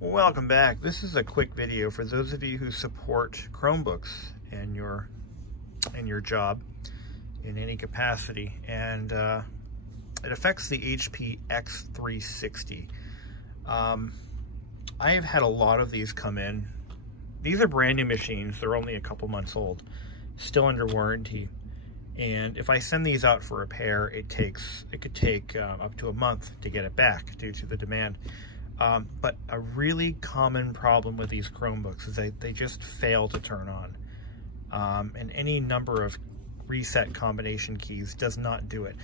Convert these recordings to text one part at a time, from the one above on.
Welcome back. This is a quick video for those of you who support Chromebooks in your job in any capacity, and it affects the HP X360. I have had a lot of these come in. These are brand new machines. They're only a couple months old, still under warranty. And if I send these out for repair, it could take up to a month to get it back due to the demand. But a really common problem with these Chromebooks is they just fail to turn on. And any number of reset combination keys does not do it.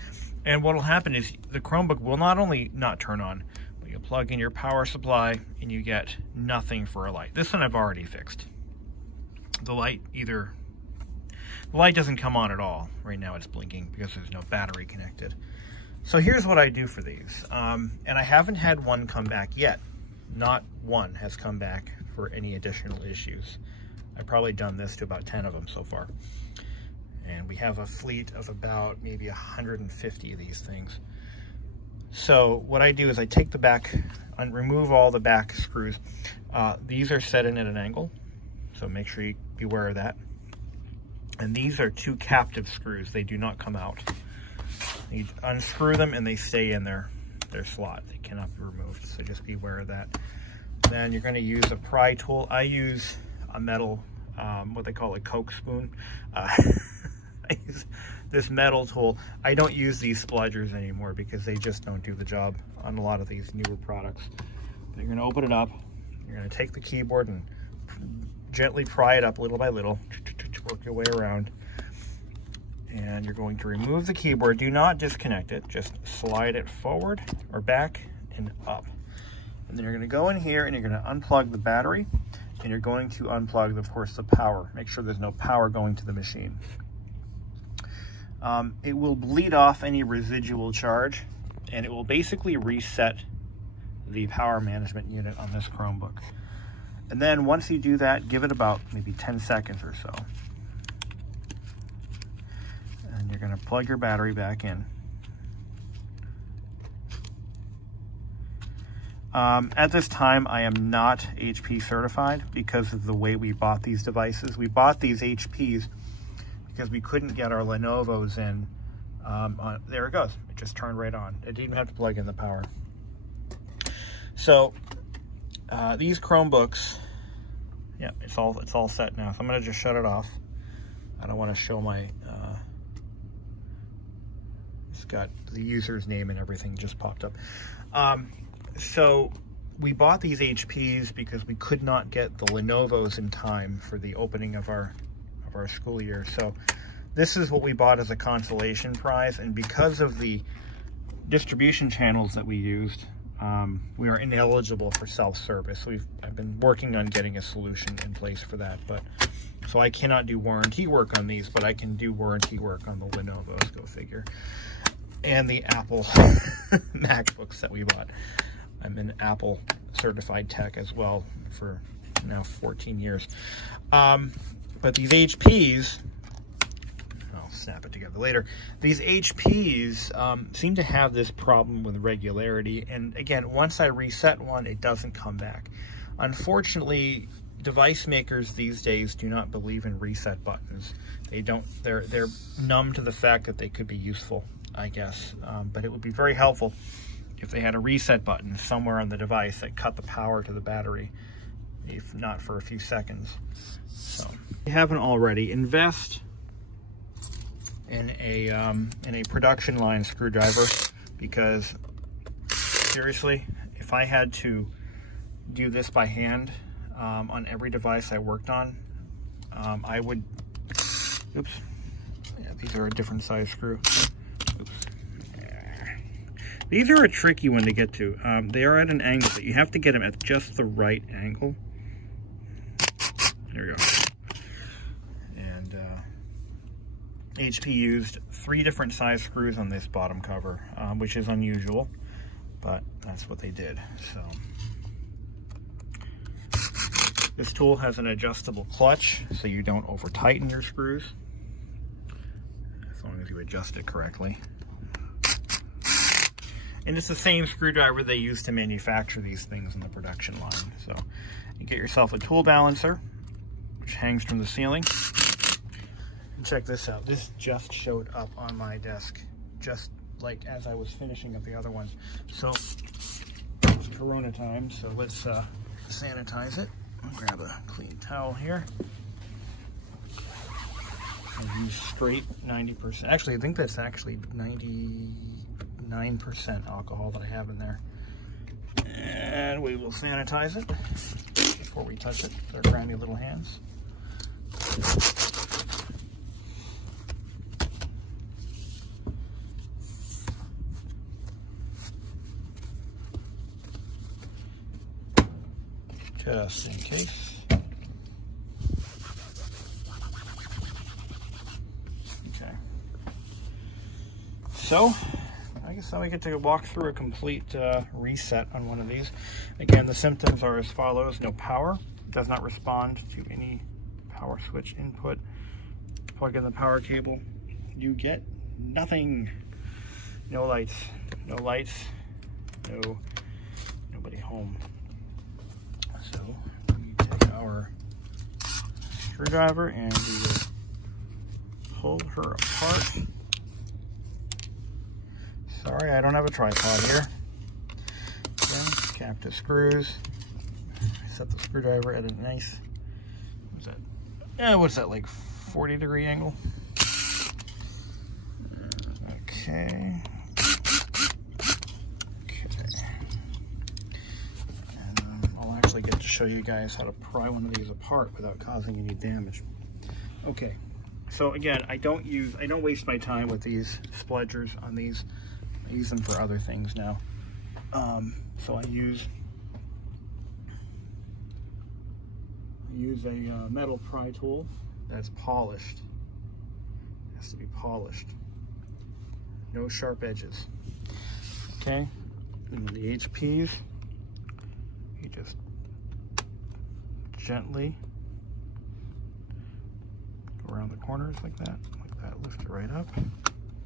And what will happen is the Chromebook will not only not turn on, but you plug in your power supply and you get nothing for a light. This one I've already fixed. The light doesn't come on at all. Right now it's blinking because there's no battery connected. So here's what I do for these. And I haven't had one come back yet. Not one has come back for any additional issues. I've probably done this to about 10 of them so far. And we have a fleet of about maybe 150 of these things. So what I do is I take the back and remove all the back screws. These are set in at an angle, so make sure you be aware of that. And these are two captive screws. They do not come out. You unscrew them and they stay in their slot. They cannot be removed, so just be aware of that. Then you're going to use a pry tool. I use a metal, what they call a Coke spoon. I use this metal tool. I don't use these spludgers anymore because they just don't do the job on a lot of these newer products. But you're going to open it up. You're going to take the keyboard and gently pry it up little by little. Work your way around. And you're going to remove the keyboard. Do not disconnect it. Just slide it forward or back and up. And then you're going to go in here and you're going to unplug the battery. And you're going to unplug, of course, the power. Make sure there's no power going to the machine. It will bleed off any residual charge, and it will basically reset the power management unit on this Chromebook. And then once you do that, give it about maybe 10 seconds or so. And you're going to plug your battery back in. At this time, I am not HP certified because of the way we bought these devices. We bought these HPs because we couldn't get our Lenovo's in. There it goes. It just turned right on. It didn't even have to plug in the power. So these Chromebooks, yeah, it's all set now. So I'm gonna just shut it off. I don't want to show my. It's got the user's name and everything just popped up. So we bought these HPs because we could not get the Lenovo's in time for the opening of our school year. So this is what we bought as a consolation prize, and because of the distribution channels that we used, we are ineligible for self-service. I've been working on getting a solution in place for that, but so I cannot do warranty work on these, but I can do warranty work on the Lenovo's, go figure, and the Apple MacBooks that we bought. I'm an Apple certified tech as well for now 14 years. But these HPs, I'll snap it together later. These HPs seem to have this problem with regularity. And again, once I reset one, it doesn't come back. Unfortunately, device makers these days do not believe in reset buttons. They're numb to the fact that they could be useful, I guess. But it would be very helpful if they had a reset button somewhere on the device that cut the power to the battery, if not for a few seconds. So if you haven't already, invest in a production line screwdriver, because seriously, if I had to do this by hand on every device I worked on, I would, oops, yeah, these are a different size screw. Oops. These are a tricky one to get to. They are at an angle, but you have to get them at just the right angle. There we go. And HP used 3 different size screws on this bottom cover, which is unusual, but that's what they did. So this tool has an adjustable clutch, so you don't over tighten your screws, as long as you adjust it correctly. And it's the same screwdriver they use to manufacture these things in the production line. So you get yourself a tool balancer, which hangs from the ceiling. And check this out. This just showed up on my desk, just like as I was finishing up the other one. So it's Corona time, so let's sanitize it. I'll grab a clean towel here. And use straight 90%. Actually, I think that's actually 99% alcohol that I have in there. And we will sanitize it before we touch it with our grimy little hands. Just in case. Okay. So, I guess now we get to walk through a complete reset on one of these. Again, the symptoms are as follows. No power. Does not respond to any power switch input. Plug in the power cable. You get nothing. No lights. No lights. Nobody home. So we take our screwdriver and we will pull her apart. Sorry, I don't have a tripod here. Okay, captive screws. Set the screwdriver at a nice, what's that, like 40-degree angle? Okay. Get to show you guys how to pry one of these apart without causing any damage. Okay, so again, I don't waste my time with these spludgers on these. I use them for other things now. So I use a metal pry tool that's polished. It has to be polished. No sharp edges. Okay, and the HPs, you just gently go around the corners like that, lift it right up, a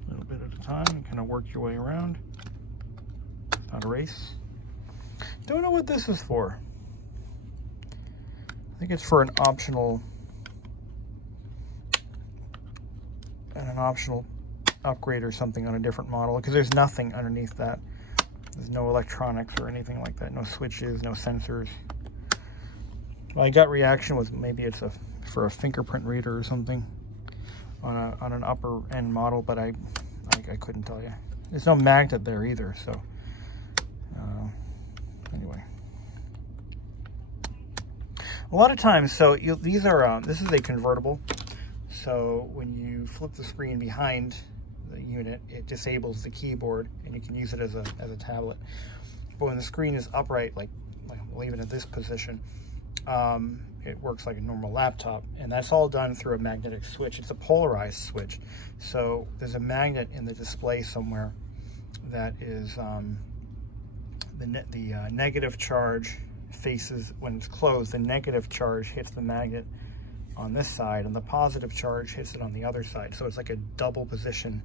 little bit at a time, and kind of work your way around. It's not a race. Don't know what this is for. I think it's for an optional upgrade or something on a different model, because there's nothing underneath that. There's no electronics or anything like that, no switches, no sensors. Well, I got reaction with maybe it's for a fingerprint reader or something on an upper end model, but I couldn't tell you. There's no magnet there either, so anyway. A lot of times, so these are this is a convertible. So when you flip the screen behind the unit, it disables the keyboard, and you can use it as a tablet. But when the screen is upright, like leave it at this position, it works like a normal laptop, and that's all done through a magnetic switch. It's a polarized switch, so there's a magnet in the display somewhere that is the negative charge faces, when it's closed, the negative charge hits the magnet on this side, and the positive charge hits it on the other side. So it's like a double position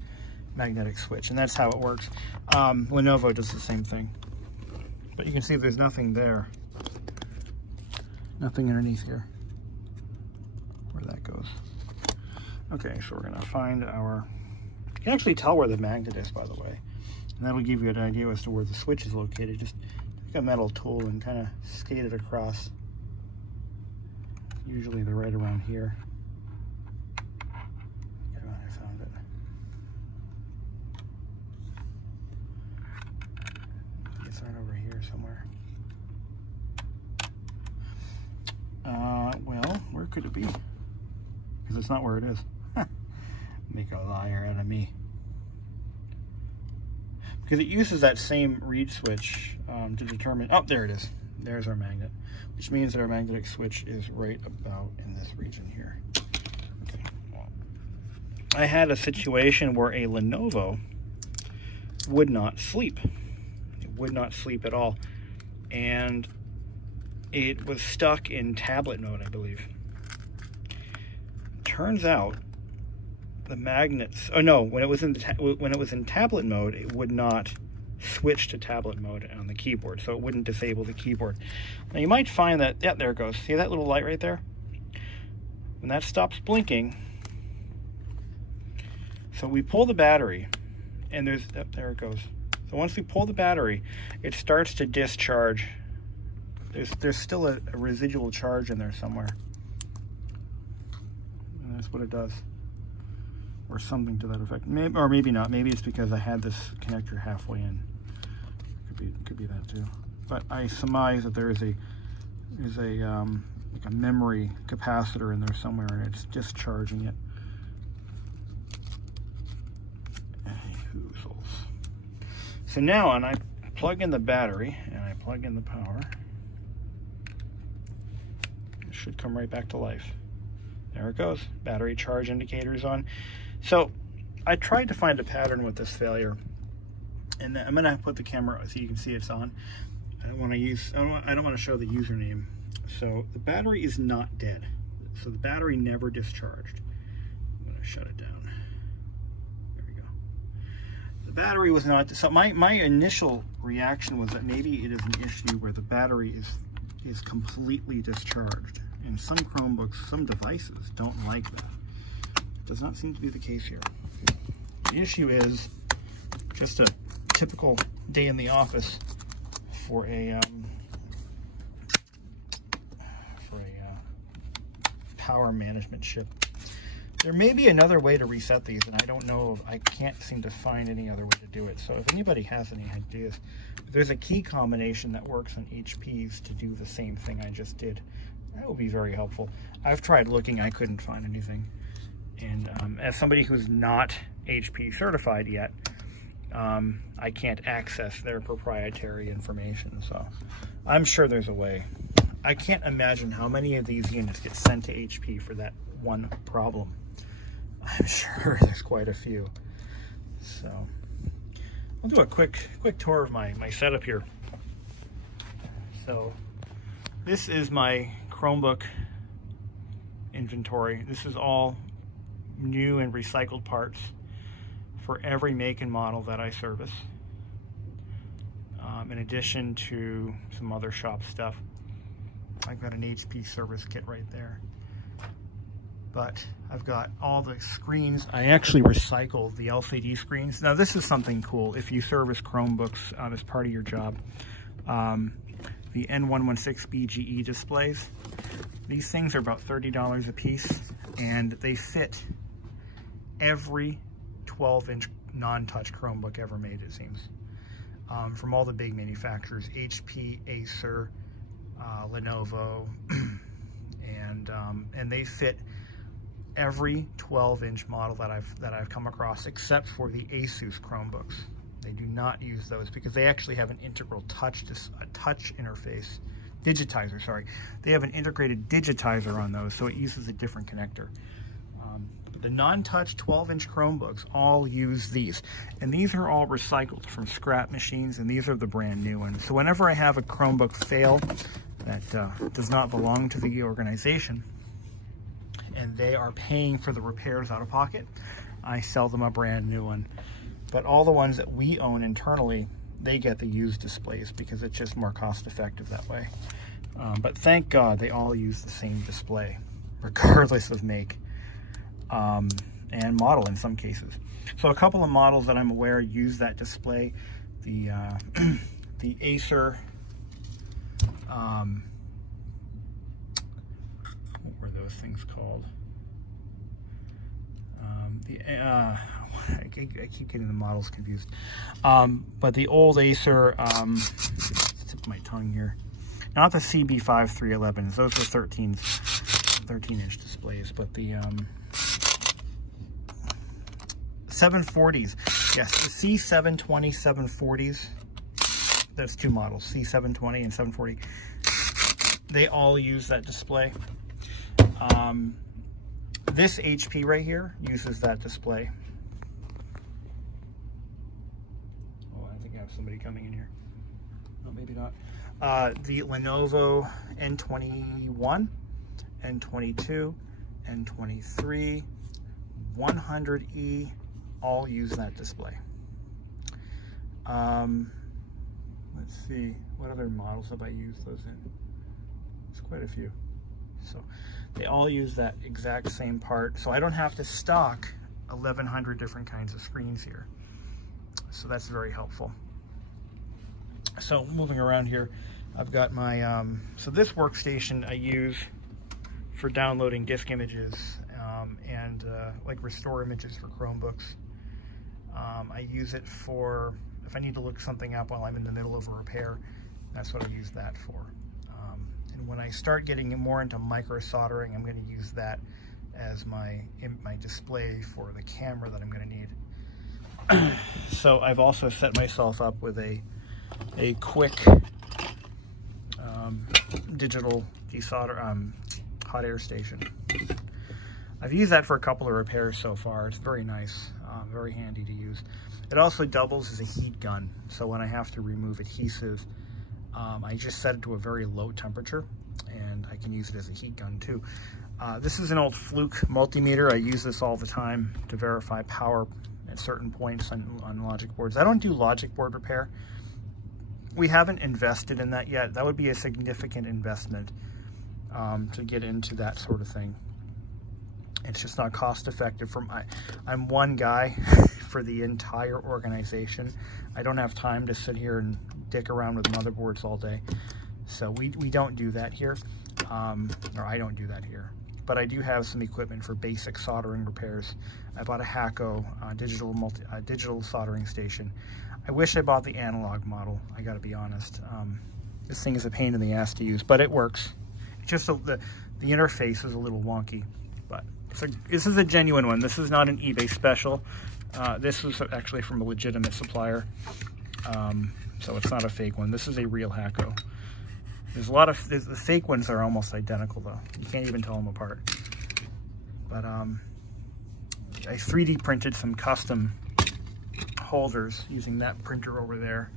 magnetic switch, and that's how it works. Lenovo does the same thing, but you can see there's nothing there. Nothing underneath here where that goes. Okay, so we're gonna find our, you can actually tell where the magnet is, by the way, and that'll give you an idea as to where the switch is located. Just take a metal tool and kind of skate it across. Usually they're right around here. I found it. It's right over here somewhere. Well, where could it be? Because it's not where it is. Make a liar out of me. Because it uses that same reed switch to determine, oh, there it is. There's our magnet, which means that our magnetic switch is right about in this region here. Okay. I had a situation where a Lenovo would not sleep. It would not sleep at all. And it was stuck in tablet mode, I believe. Turns out the magnets, oh no, when it was in tablet mode, it would not switch to tablet mode on the keyboard, so it wouldn't disable the keyboard. Now you might find that, yeah, there it goes. See that little light right there? When that stops blinking, so we pull the battery, and there's, oh, there it goes. So once we pull the battery, it starts to discharge. There's still a residual charge in there somewhere. And that's what it does. Or something to that effect. Maybe, or maybe not. Maybe it's because I had this connector halfway in. Could be that too. But I surmise that there is a like a memory capacitor in there somewhere, and it's discharging it. So now when I plug in the battery and I plug in the power, it should come right back to life. There it goes. Battery charge indicator is on. So I tried to find a pattern with this failure, and I'm gonna put the camera so you can see it's on. I don't want to show the username. So the battery is not dead. So the battery never discharged. I'm gonna shut it down. Battery was not, so my initial reaction was that maybe it is an issue where the battery is completely discharged, and some Chromebooks, some devices don't like that. It does not seem to be the case here. The issue is just a typical day in the office for a power management chip. There may be another way to reset these, and I don't know, I can't seem to find any other way to do it. So if anybody has any ideas, there's a key combination that works on HPs to do the same thing I just did. That would be very helpful. I've tried looking, I couldn't find anything. And as somebody who's not HP certified yet, I can't access their proprietary information. So I'm sure there's a way. I can't imagine how many of these units get sent to HP for that one problem. I'm sure there's quite a few. So I'll do a quick tour of my setup here. So this is my Chromebook inventory. This is all new and recycled parts for every make and model that I service, in addition to some other shop stuff. I've got an HP service kit right there. But I've got all the screens. I actually recycle the LCD screens. Now this is something cool if you service Chromebooks as part of your job. The N116 BGE displays. These things are about $30 a piece, and they fit every 12-inch non-touch Chromebook ever made, it seems. From all the big manufacturers, HP, Acer, Lenovo, and they fit every 12-inch model that I've come across, except for the Asus Chromebooks. They do not use those because they actually have an integral touch interface, digitizer, sorry. They have an integrated digitizer on those, so it uses a different connector. The non-touch 12-inch Chromebooks all use these, and these are all recycled from scrap machines, and these are the brand new ones. So whenever I have a Chromebook fail that does not belong to the organization, and they are paying for the repairs out of pocket, I sell them a brand new one. But all the ones that we own internally, they get the used displays because it's just more cost effective that way. But thank God they all use the same display, regardless of make and model in some cases. So a couple of models that I'm aware use that display. The the Acer, what were those things called? I keep getting the models confused. But the old Acer, tip of my tongue here, not the CB5311s, those were 13-inch displays, but the 740s, yes, the C720, 740s, that's two models, C720 and 740. They all use that display. This HP right here uses that display. Oh, I think I have somebody coming in here. No, maybe not. The Lenovo N21, N22, N23, 100E, all use that display. Let's see, what other models have I used those in? It's quite a few. So they all use that exact same part. So I don't have to stock 1,100 different kinds of screens here. So that's very helpful. So moving around here, I've got my, so this workstation I use for downloading disk images and like restore images for Chromebooks. I use it for, if I need to look something up while I'm in the middle of a repair, that's what I use that for. And when I start getting more into micro soldering, I'm going to use that as my display for the camera that I'm going to need. So I've also set myself up with a quick digital desolder hot air station. I've used that for a couple of repairs so far. It's very nice, very handy to use. It also doubles as a heat gun, so when I have to remove adhesive, I just set it to a very low temperature, and I can use it as a heat gun too. This is an old Fluke multimeter. I use this all the time to verify power at certain points on logic boards. I don't do logic board repair. We haven't invested in that yet. That would be a significant investment to get into that sort of thing. It's just not cost effective. I'm one guy for the entire organization. I don't have time to sit here and dick around with motherboards all day. So we don't do that here, or I don't do that here. But I do have some equipment for basic soldering repairs. I bought a Hacko digital soldering station. I wish I bought the analog model, I gotta be honest. This thing is a pain in the ass to use, but it works. It's just the interface is a little wonky, but this is a genuine one. This is not an eBay special. This was actually from a legitimate supplier, so it's not a fake one. This is a real Hacko. There's a lot of, the fake ones are almost identical though. You can't even tell them apart. But I 3D printed some custom holders using that printer over there.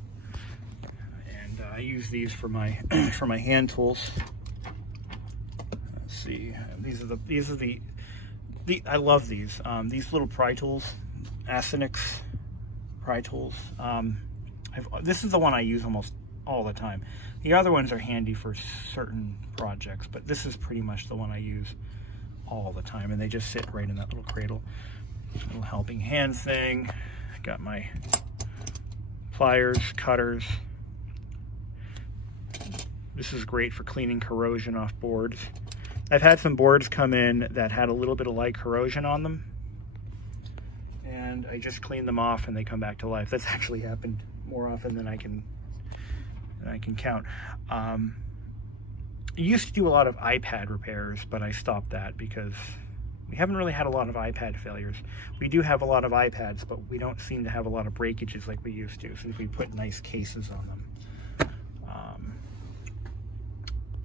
And I use these for my for my hand tools. Let's see, these are the I love these. These little pry tools, Asinix pry tools. This is the one I use almost all the time. The other ones are handy for certain projects, but this is pretty much the one I use all the time, and they just sit right in that little cradle. Little helping hand thing. I got my pliers, cutters. This is great for cleaning corrosion off boards. I've had some boards come in that had a little bit of light corrosion on them, and I just cleaned them off and they come back to life. That's actually happened more often than I can count. I used to do a lot of iPad repairs, but I stopped that because we haven't really had a lot of iPad failures. We do have a lot of iPads, but we don't seem to have a lot of breakages like we used to, since we put nice cases on them.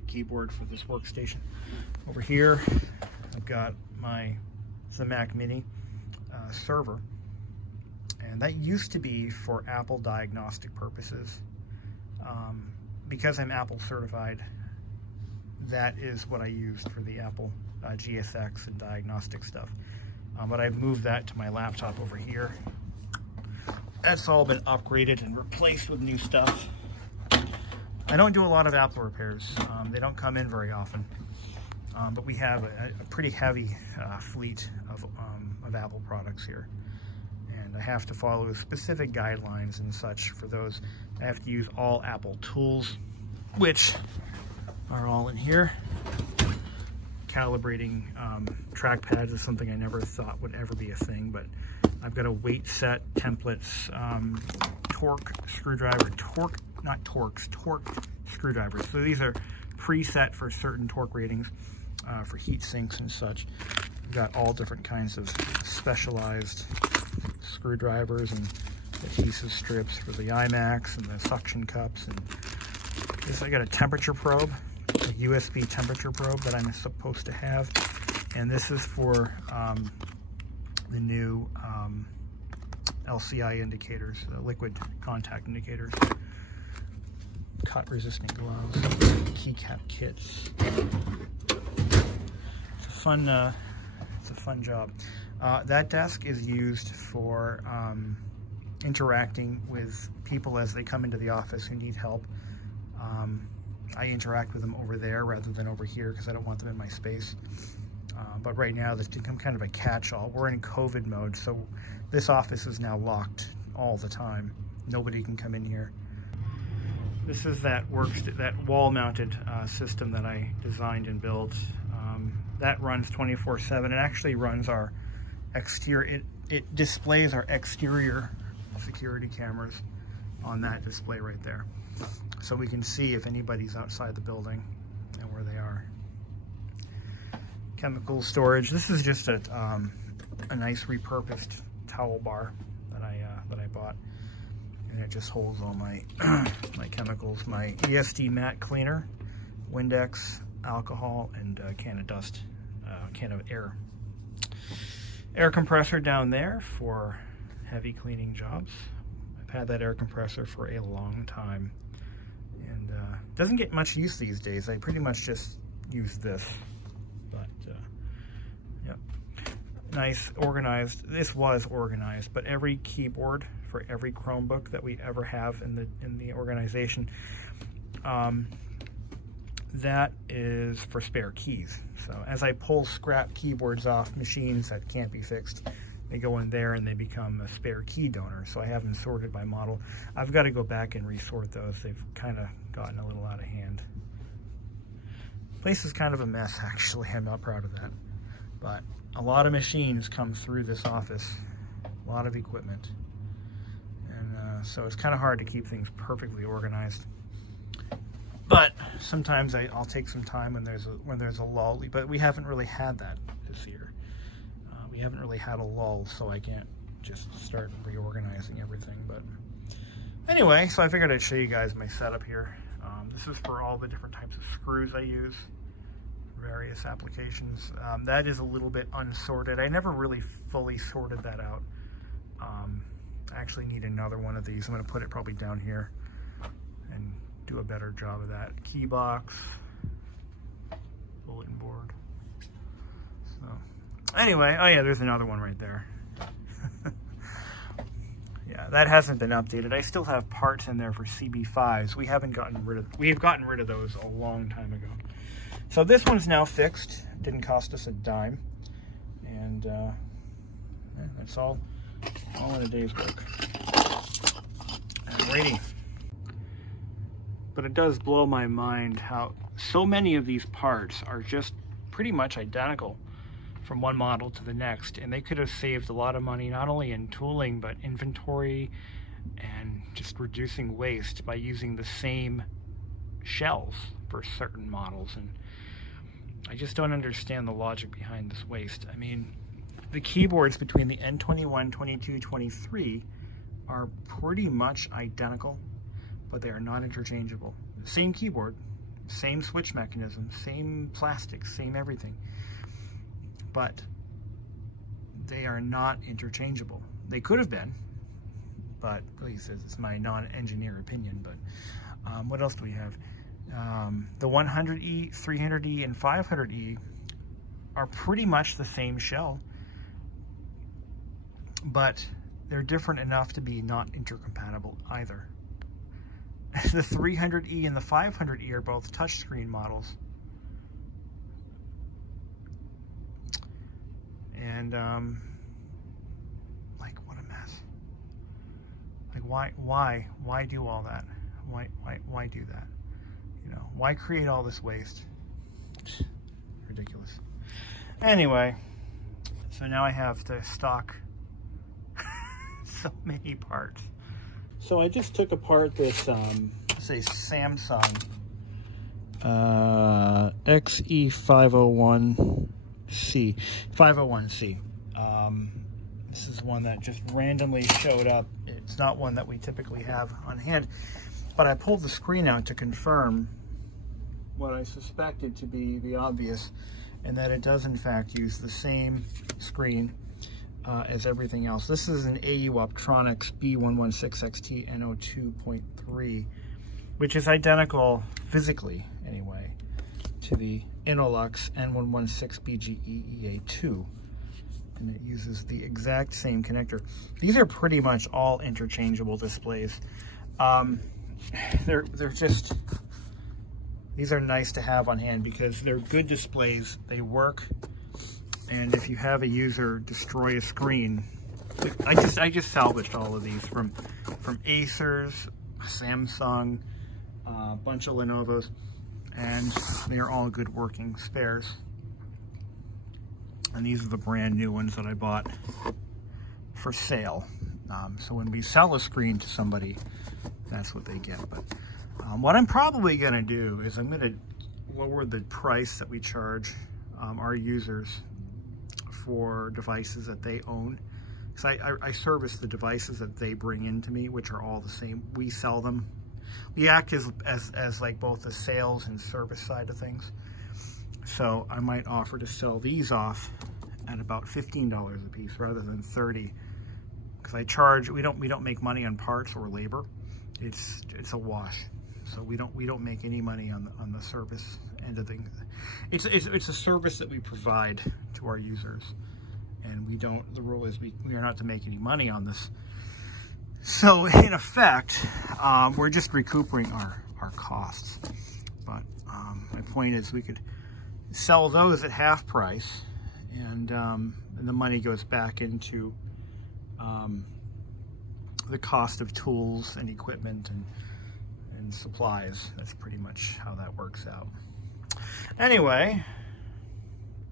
Keyboard for this workstation. Over here, I've got the Mac Mini server, and that used to be for Apple diagnostic purposes. Because I'm Apple certified, that is what I used for the Apple GSX and diagnostic stuff. But I've moved that to my laptop over here. That's all been upgraded and replaced with new stuff. I don't do a lot of Apple repairs. They don't come in very often. But we have a pretty heavy fleet of Apple products here. And I have to follow specific guidelines and such for those. I have to use all Apple tools, which are all in here. Calibrating trackpads is something I never thought would ever be a thing, but I've got a weight set, templates, torque screwdriver, torque screwdrivers. So these are preset for certain torque ratings, for heat sinks and such. We've got all different kinds of specialized screwdrivers and adhesive strips for the iMacs and the suction cups. And this, I got a temperature probe, a USB temperature probe that I'm supposed to have. And this is for the new LCI indicators, liquid contact indicators. Cut resistant gloves, keycap kits. It's a fun job. That desk is used for interacting with people as they come into the office who need help. I interact with them over there rather than over here because I don't want them in my space. But right now, this become kind of a catch-all. We're in COVID mode, so this office is now locked all the time. Nobody can come in here. This is that wall-mounted system that I designed and built. That runs 24/7. It actually runs our exterior. It displays our exterior security cameras on that display right there, so we can see if anybody's outside the building and where they are. Chemical storage. This is just a nice repurposed towel bar that I bought, and it just holds all my my chemicals, my ESD mat cleaner, Windex, alcohol, and a can of dust, can of air compressor down there for heavy cleaning jobs. I've had that air compressor for a long time, and doesn't get much use these days. I pretty much just use this, but yep, nice, organized. This was organized, but every keyboard for every Chromebook that we ever have in the organization, that is for spare keys. So as I pull scrap keyboards off machines that can't be fixed, they go in there and they become a spare key donor. So I have them sorted by model. I've got to go back and resort those. They've kind of gotten a little out of hand. Place is kind of a mess, actually. I'm not proud of that. But a lot of machines come through this office, a lot of equipment. And so it's kind of hard to keep things perfectly organized. But sometimes I'll take some time when there's a lull. But we haven't really had that this year. We haven't really had a lull, so I can't just start reorganizing everything. But anyway, so I figured I'd show you guys my setup here. This is for all the different types of screws I use, various applications. That is a little bit unsorted. I never really fully sorted that out. I actually need another one of these. I'm going to put it probably down here and do a better job of that. Key box, bulletin board. So anyway, oh yeah, there's another one right there. Yeah, that hasn't been updated. I still have parts in there for CB5s. We've gotten rid of those a long time ago. So this one's now fixed. Didn't cost us a dime. And yeah, that's all in a day's work. Alrighty. But it does blow my mind how so many of these parts are just pretty much identical from one model to the next, and they could have saved a lot of money not only in tooling but inventory and just reducing waste by using the same shells for certain models. And I just don't understand the logic behind this waste. I mean, the keyboards between the N21, 22, 23 are pretty much identical, but they are not interchangeable. Same keyboard, same switch mechanism, same plastic, same everything, but they are not interchangeable. They could have been, but at least it's my non-engineer opinion. But what else do we have? The 100E, 300E, and 500E are pretty much the same shell, but they're different enough to be not intercompatible either. The 300E and the 500E are both touchscreen models. And like, what a mess. Like, why do all that? Why do that? You know, why create all this waste? Ridiculous. Anyway, so now I have to stock so many parts. So I just took apart this, say, Samsung XE501C. 501C. This is one that just randomly showed up. It's not one that we typically have on hand, but I pulled the screen out to confirm what I suspected to be the obvious, and that it does in fact use the same screen as everything else. This is an AU Optronics B116XT NO2.3, which is identical physically anyway to the Innolux N116BGE EA2. and it uses the exact same connector. These are pretty much all interchangeable displays. They're just, these are nice to have on hand because they're good displays, they work, and if you have a user destroy a screen, I just salvaged all of these from Acer's, Samsung, a bunch of Lenovo's, and they are all good working spares. And these are the brand new ones that I bought for sale. So when we sell a screen to somebody, that's what they get. But what I'm probably gonna do is I'm gonna lower the price that we charge our users for devices that they own. Because I service the devices that they bring into me, which are all the same. We sell them. We act as like both the sales and service side of things. So I might offer to sell these off at about $15 a piece rather than $30. Because I charge, we don't make money on parts or labor. It's a wash. So we don't make any money on the service end of things. It's a service that we provide to our users. And we don't, the rule is we are not to make any money on this. So in effect, we're just recouping our costs. But my point is we could sell those at half price, and the money goes back into the cost of tools and equipment and supplies. That's pretty much how that works out. Anyway,